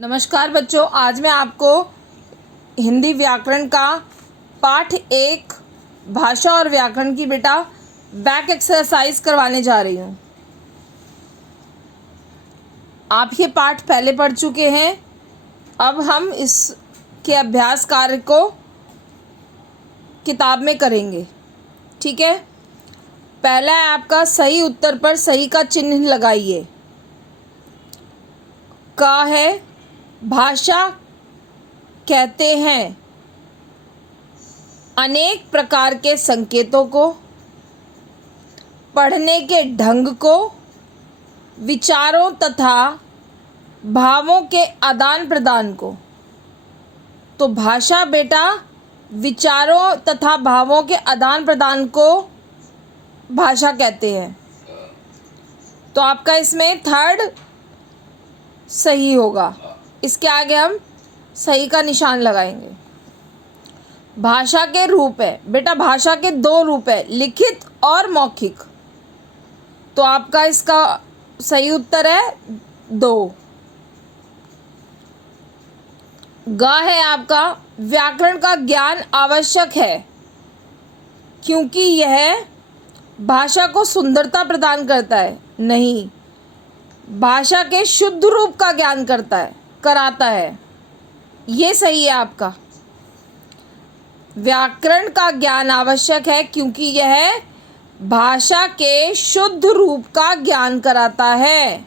नमस्कार बच्चों, आज मैं आपको हिंदी व्याकरण का पाठ 1 भाषा और व्याकरण की बेटा बैक एक्सरसाइज करवाने जा रही हूँ। आप ये पाठ पहले पढ़ चुके हैं। अब हम इसके अभ्यास कार्य को किताब में करेंगे। ठीक है। पहला है आपका सही उत्तर पर सही का चिन्ह लगाइए। का है भाषा कहते हैं अनेक प्रकार के संकेतों को, पढ़ने के ढंग को, विचारों तथा भावों के आदान प्रदान को। तो भाषा बेटा विचारों तथा भावों के आदान प्रदान को भाषा कहते हैं। तो आपका इसमें थर्ड सही होगा। इसके आगे हम सही का निशान लगाएंगे। भाषा के रूप है बेटा, भाषा के 2 रूप है, लिखित और मौखिक। तो आपका इसका सही उत्तर है 2। ग है आपका व्याकरण का ज्ञान आवश्यक है क्योंकि यह भाषा को सुंदरता प्रदान करता है। नहीं, भाषा के शुद्ध रूप का ज्ञान कराता है। ये सही है आपका। व्याकरण का ज्ञान आवश्यक है क्योंकि यह भाषा के शुद्ध रूप का ज्ञान कराता है।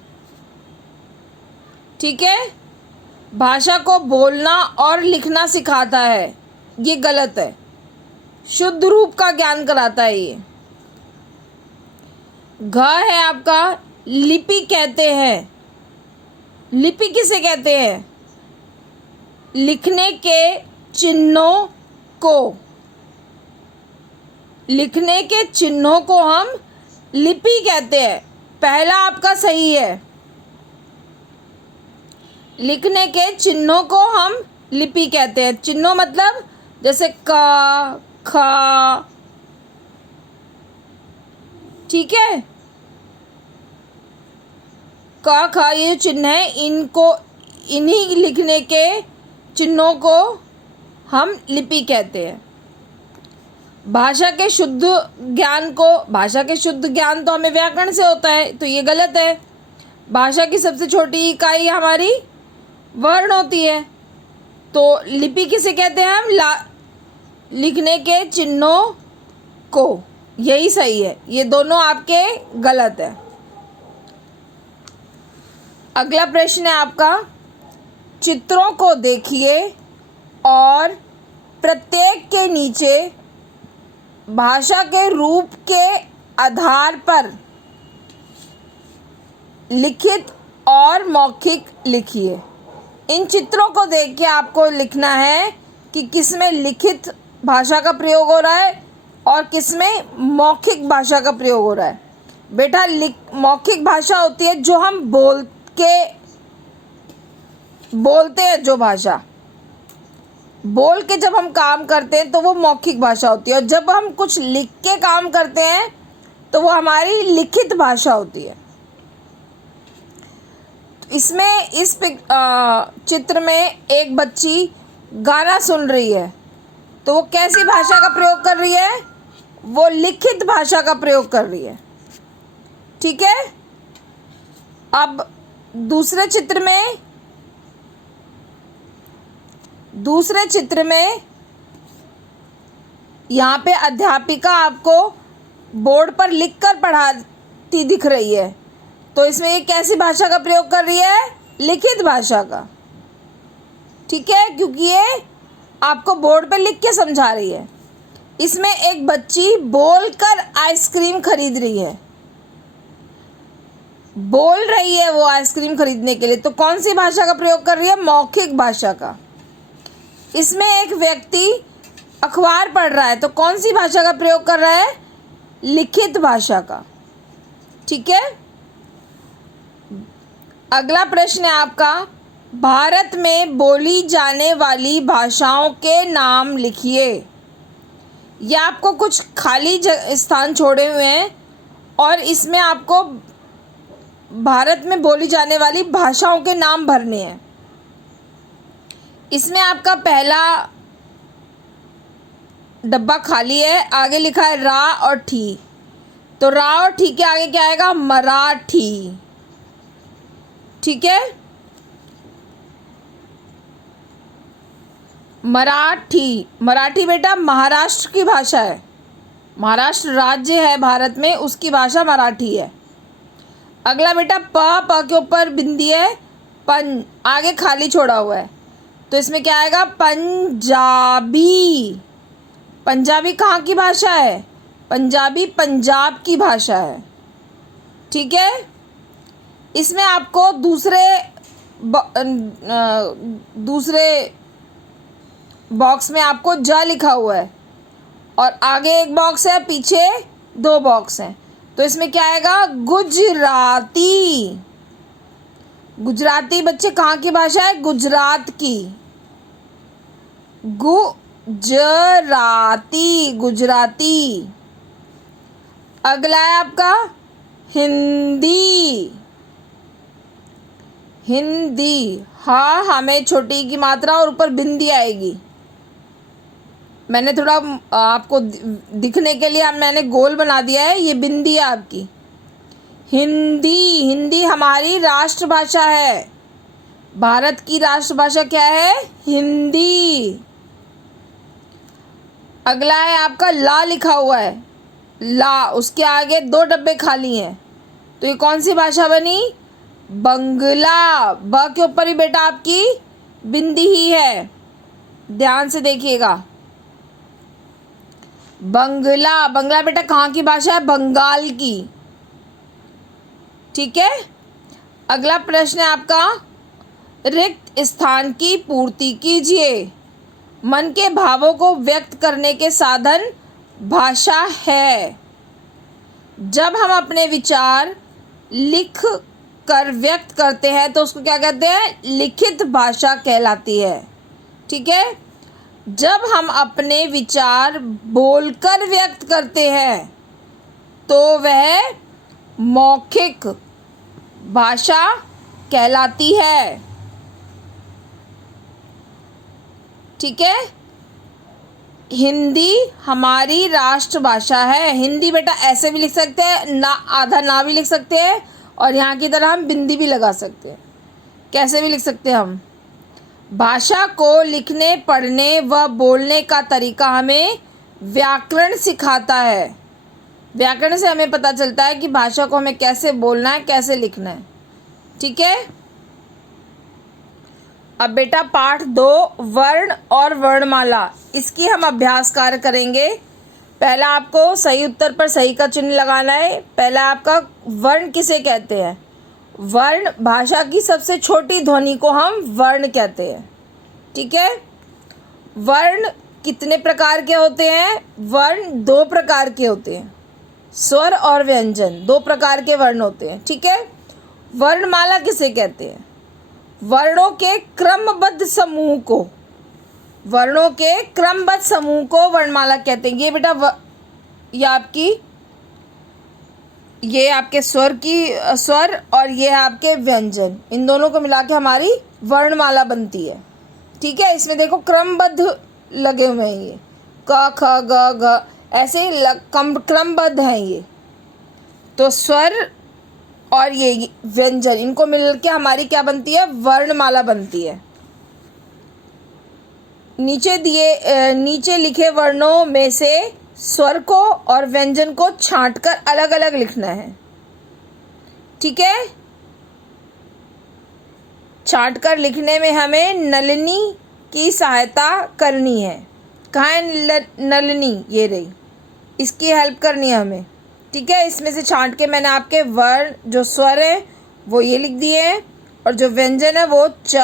ठीक है। भाषा को बोलना और लिखना सिखाता है, ये गलत है। शुद्ध रूप का ज्ञान कराता है ये। घ है आपका लिपि कहते हैं। लिपि किसे कहते हैं? लिखने के चिन्हों को। लिखने के चिन्हों को हम लिपि कहते हैं। पहला आपका सही है। लिखने के चिन्हों को हम लिपि कहते हैं। चिन्हों मतलब जैसे क, ख। ठीक है। क, ख ये चिन्ह है, इन्हीं लिखने के चिन्हों को हम लिपि कहते हैं। भाषा के शुद्ध ज्ञान तो हमें व्याकरण से होता है, तो ये गलत है। भाषा की सबसे छोटी इकाई हमारी वर्ण होती है। तो लिपि किसे कहते हैं हम? लिखने के चिन्हों को। यही सही है। ये दोनों आपके गलत है। अगला प्रश्न है आपका, चित्रों को देखिए और प्रत्येक के नीचे भाषा के रूप के आधार पर लिखित और मौखिक लिखिए। इन चित्रों को देख के आपको लिखना है कि किसमें लिखित भाषा का प्रयोग हो रहा है और किसमें मौखिक भाषा का प्रयोग हो रहा है। बेटा मौखिक भाषा होती है जो हम बोलते हैं, जो भाषा बोल के जब हम काम करते हैं तो वो मौखिक भाषा होती है, और जब हम कुछ लिख के काम करते हैं तो वो हमारी लिखित भाषा होती है। इसमें इस चित्र में एक बच्ची गाना सुन रही है, तो वो कैसी भाषा का प्रयोग कर रही है? वो लिखित भाषा का प्रयोग कर रही है। ठीक है। अब दूसरे चित्र में यहाँ पे अध्यापिका आपको बोर्ड पर लिखकर पढ़ाती दिख रही है, तो इसमें ये कैसी भाषा का प्रयोग कर रही है? लिखित भाषा का। ठीक है, क्योंकि ये आपको बोर्ड पर लिख के समझा रही है। इसमें एक बच्ची बोलकर आइसक्रीम खरीद रही है। बोल रही है वो आइसक्रीम खरीदने के लिए, तो कौन सी भाषा का प्रयोग कर रही है? मौखिक भाषा का। इसमें एक व्यक्ति अखबार पढ़ रहा है, तो कौन सी भाषा का प्रयोग कर रहा है? लिखित भाषा का। ठीक है। अगला प्रश्न है आपका, भारत में बोली जाने वाली भाषाओं के नाम लिखिए। यह आपको कुछ खाली स्थान छोड़े हुए हैं और इसमें आपको भारत में बोली जाने वाली भाषाओं के नाम भरने हैं। इसमें आपका पहला डब्बा खाली है, आगे लिखा है रा और ठी। तो रा और ठी के आगे क्या आएगा? मराठी। ठीक है, मराठी। मराठी बेटा महाराष्ट्र की भाषा है, महाराष्ट्र राज्य है भारत में, उसकी भाषा मराठी है। अगला बेटा प के ऊपर बिंदी है, पन आगे खाली छोड़ा हुआ है, तो इसमें क्या आएगा? पंजाबी। पंजाबी कहाँ की भाषा है? पंजाबी पंजाब की भाषा है। ठीक है, इसमें आपको दूसरे बॉक्स में आपको ज लिखा हुआ है और आगे एक बॉक्स है, पीछे दो बॉक्स हैं, तो इसमें क्या आएगा? गुजराती। गुजराती बच्चे कहाँ की भाषा है? गुजरात की। गुजराती, गुजराती। अगला है आपका हिंदी। हिंदी, हाँ हमें छोटी की मात्रा और ऊपर बिंदी आएगी। मैंने थोड़ा आपको दिखने के लिए मैंने गोल बना दिया है, ये बिंदी है आपकी। हिंदी, हिंदी हमारी राष्ट्रभाषा है। भारत की राष्ट्रभाषा क्या है? हिंदी। अगला है आपका ला लिखा हुआ है, ला, उसके आगे दो डब्बे खाली हैं, तो ये कौन सी भाषा बनी? बंगला। ब के ऊपर ही बेटा आपकी बिंदी ही है, ध्यान से देखिएगा। बंगला, बंगला बेटा कहाँ की भाषा है? बंगाल की। ठीक है, अगला प्रश्न है आपका, रिक्त स्थान की पूर्ति कीजिए। मन के भावों को व्यक्त करने के साधन भाषा है। जब हम अपने विचार लिख कर व्यक्त करते हैं तो उसको क्या कहते हैं? लिखित भाषा कहलाती है। ठीक है, जब हम अपने विचार बोलकर व्यक्त करते हैं तो वह मौखिक भाषा कहलाती है। ठीक है, हिंदी हमारी राष्ट्रभाषा है। हिंदी बेटा ऐसे भी लिख सकते हैं, ना आधा ना भी लिख सकते हैं, और यहाँ की तरह हम बिंदी भी लगा सकते हैं, कैसे भी लिख सकते हैं हम। भाषा को लिखने, पढ़ने व बोलने का तरीका हमें व्याकरण सिखाता है। व्याकरण से हमें पता चलता है कि भाषा को हमें कैसे बोलना है, कैसे लिखना है। ठीक है, अब बेटा पाठ 2 वर्ण और वर्णमाला, इसकी हम अभ्यास कार्य करेंगे। पहला आपको सही उत्तर पर सही का चिन्ह लगाना है। पहला आपका वर्ण किसे कहते हैं? वर्ण, भाषा की सबसे छोटी ध्वनि को हम वर्ण कहते हैं। ठीक है, वर्ण कितने प्रकार के होते हैं? वर्ण 2 प्रकार के होते हैं, स्वर और व्यंजन, 2 प्रकार के वर्ण होते हैं। ठीक है, वर्णमाला किसे कहते हैं? वर्णों के क्रमबद्ध समूह को, वर्णों के क्रमबद्ध समूह को वर्णमाला कहते हैं। ये बेटा ये आपके स्वर और ये है आपके व्यंजन, इन दोनों को मिला के हमारी वर्णमाला बनती है। ठीक है, इसमें देखो क्रमबद्ध लगे हुए हैं, ये क ख ग घ ऐसे क्रमबद्ध हैं ये। तो स्वर और ये व्यंजन, इनको मिल के हमारी क्या बनती है? वर्णमाला बनती है। नीचे लिखे वर्णों में से स्वर को और व्यंजन को छांटकर अलग अलग लिखना है। ठीक है, छांटकर लिखने में हमें नलिनी की सहायता करनी है। कहाँ है नलिनी? ये रही, इसकी हेल्प करनी है हमें। ठीक है, इसमें से छांट के मैंने आपके वर्ण, जो स्वर है वो ये लिख दिए हैं, और जो व्यंजन है वो च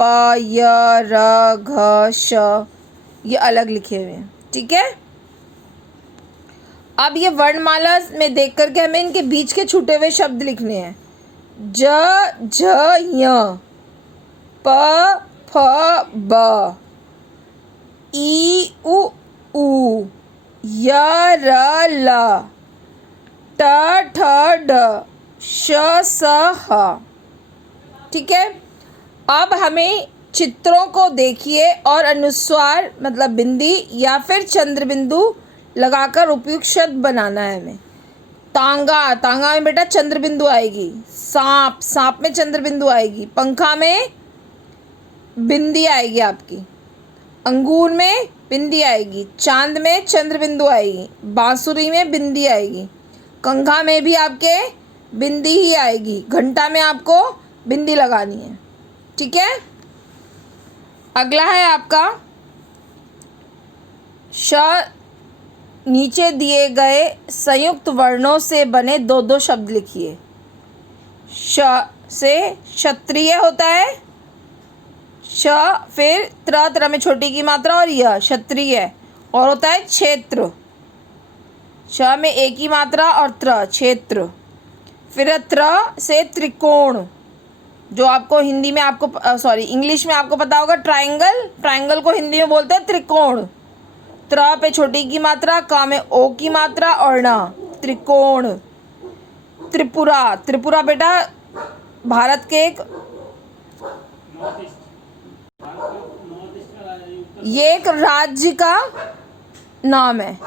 प य र घ श, ये अलग लिखे हुए हैं। ठीक है, अब ये वर्णमाला में देख करके हमें इनके बीच के छूटे हुए शब्द लिखने हैं। ज झ य, प फ ब, ई उ ऊ, य र ल, ट ठ ड, श स ह। ठीक है, अब हमें चित्रों को देखिए और अनुस्वार मतलब बिंदी या फिर चंद्र बिंदु लगाकर उपयुक्त शब्द बनाना है हमें। तांगा, तांगा में बेटा चंद्र बिंदु आएगी। सांप, सांप में चंद्र बिंदु आएगी। पंखा में बिंदी आएगी आपकी। अंगूर में बिंदी आएगी। चांद में चंद्र बिंदु आएगी। बांसुरी में बिंदी आएगी। कंघा में भी आपके बिंदी ही आएगी। घंटा में आपको बिंदी लगानी है। ठीक है। अगला है आपका श। नीचे दिए गए संयुक्त वर्णों से बने दो दो शब्द लिखिए। श से क्षत्रिय होता है। श फिर त्र में छोटी की मात्रा और यह क्षत्रिय और होता है क्षेत्र। श में एक ही मात्रा और त्र क्षेत्र। फिर त्र से त्रिकोण, जो आपको हिंदी में आपको इंग्लिश में आपको पता होगा ट्रायंगल। ट्रायंगल को हिंदी में बोलते हैं त्रिकोण। त्र पे छोटी की मात्रा, क में ओ की मात्रा और न त्रिकोण। त्रिपुरा, त्रिपुरा बेटा भारत के एक राज्य का नाम है।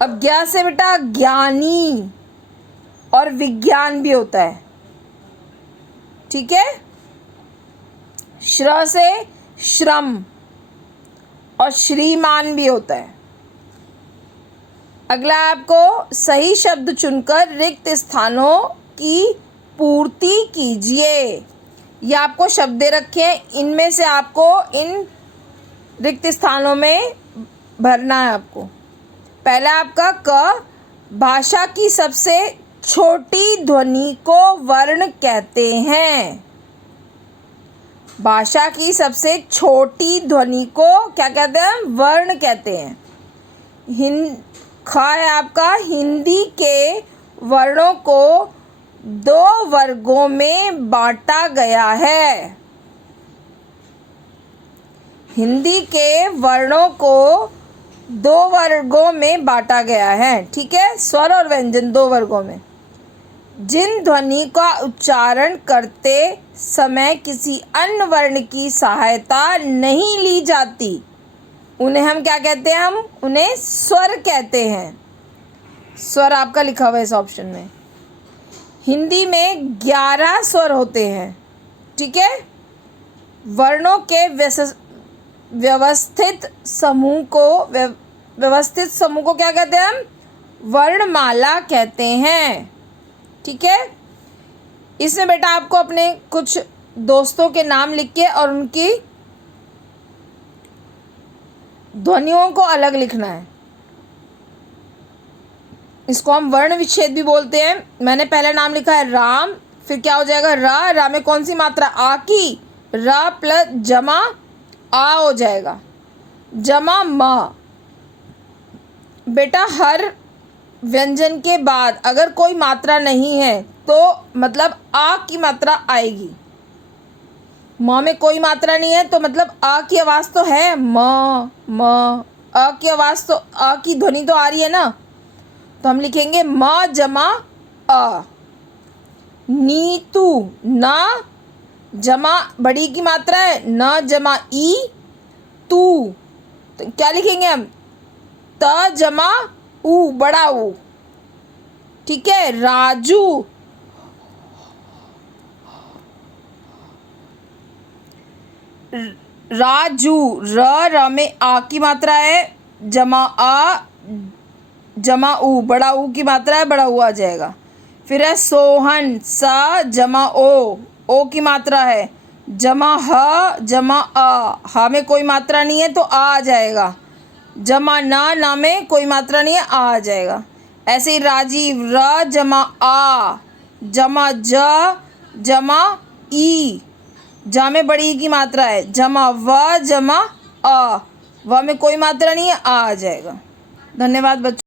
अब ज्ञा से बेटा ज्ञानी और विज्ञान भी होता है। ठीक है। श्र से श्रम और श्रीमान भी होता है। अगला आपको सही शब्द चुनकर रिक्त स्थानों की पूर्ति कीजिए। ये आपको शब्द दे रखे हैं, इनमें से आपको इन रिक्त स्थानों में भरना है आपको। पहला आपका क, भाषा की सबसे छोटी ध्वनि को वर्ण कहते हैं। भाषा की सबसे छोटी ध्वनि को क्या कहते हैं? वर्ण कहते हैं। ख है आपका हिंदी के वर्णों को दो वर्गों में बांटा गया है। हिंदी के वर्णों को दो वर्गों में बांटा गया है। ठीक है। स्वर और व्यंजन दो वर्गों में। जिन ध्वनि का उच्चारण करते समय किसी अन्य वर्ण की सहायता नहीं ली जाती, उन्हें हम क्या कहते हैं? हम उन्हें स्वर कहते हैं। स्वर आपका लिखा हुआ है इस ऑप्शन में। हिंदी में 11 स्वर होते हैं। ठीक है। वर्णों के व्यवस्थित समूह को क्या कहते हैं? हम वर्णमाला कहते हैं। ठीक है। इसमें बेटा आपको अपने कुछ दोस्तों के नाम लिख के और उनकी ध्वनियों को अलग लिखना है। इसको हम वर्ण विच्छेद भी बोलते हैं। मैंने पहला नाम लिखा है राम, फिर क्या हो जाएगा? रा में कौन सी मात्रा? आ की। रा प्लस जमा आ हो जाएगा, जमा मा। बेटा हर व्यंजन के बाद अगर कोई मात्रा नहीं है तो मतलब आ की मात्रा आएगी। म में कोई मात्रा नहीं है तो मतलब आ की आवाज़ तो है, म। अ की आवाज़ तो, आ की ध्वनि तो आ रही है ना, तो हम लिखेंगे म जमा अ। नीतू, ना जमा बड़ी की मात्रा है, न जमा ई तू, तो क्या लिखेंगे हम? त जमा ऊ, बड़ा ऊ। ठीक है। राजू, राजू, र में आ की मात्रा है, जमा आ जमा ऊ, बड़ा ऊ की मात्रा है, बड़ा ऊ आ जाएगा। फिर है सोहन, सा जमा ओ की मात्रा है, जमा ह जमा आ, हा में कोई मात्रा नहीं है तो आ जाएगा। जमा ना में कोई मात्रा नहीं है, आ जाएगा। ऐसे ही राजीव, र जमा आ जमा ज जमा ई, जा में बड़ी ई की मात्रा है, जमा व जमा अ, व में कोई मात्रा नहीं है, आ जाएगा। धन्यवाद बच्चों।